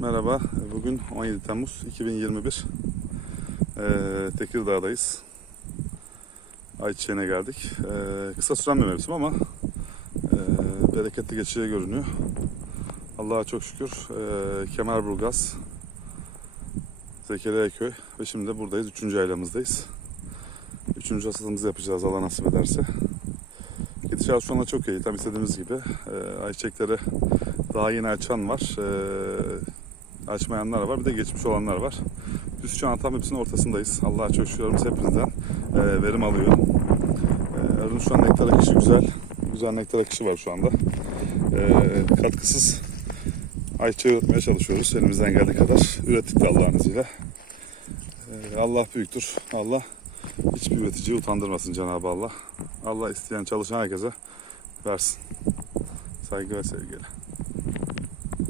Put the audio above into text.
Merhaba, bugün 17 Temmuz 2021. Ee, Tekirdağ'dayız. Ayçiçeğine geldik. Ee, kısa süren bir mevsim ama e, bereketli geçici görünüyor. Allah'a çok şükür. Ee, Kemerburgaz, Zekeriya Köy ve şimdi de buradayız. Üçüncü aylamızdayız. Üçüncü hasatımızı yapacağız Allah nasip ederse. Gidişat şu anda çok iyi. Tam istediğimiz gibi. Ee, ayçiçekleri daha yeni açan var. Ee, açmayanlar var. Bir de geçmiş olanlar var. Biz şu an tam hepsinin ortasındayız. Allah'a çok şükür hepinizden e, verim alıyor. E, arının şu an nektar akışı güzel. Güzel nektar akışı var şu anda. E, katkısız ayçiçeği üretmeye çalışıyoruz. Elimizden geldiği kadar. Ürettik de Allah'ın izniyle. E, Allah büyüktür. Allah hiçbir üreticiyi utandırmasın Cenab-ı Allah. Allah isteyen çalışan herkese versin. Saygı ve sevgiyle.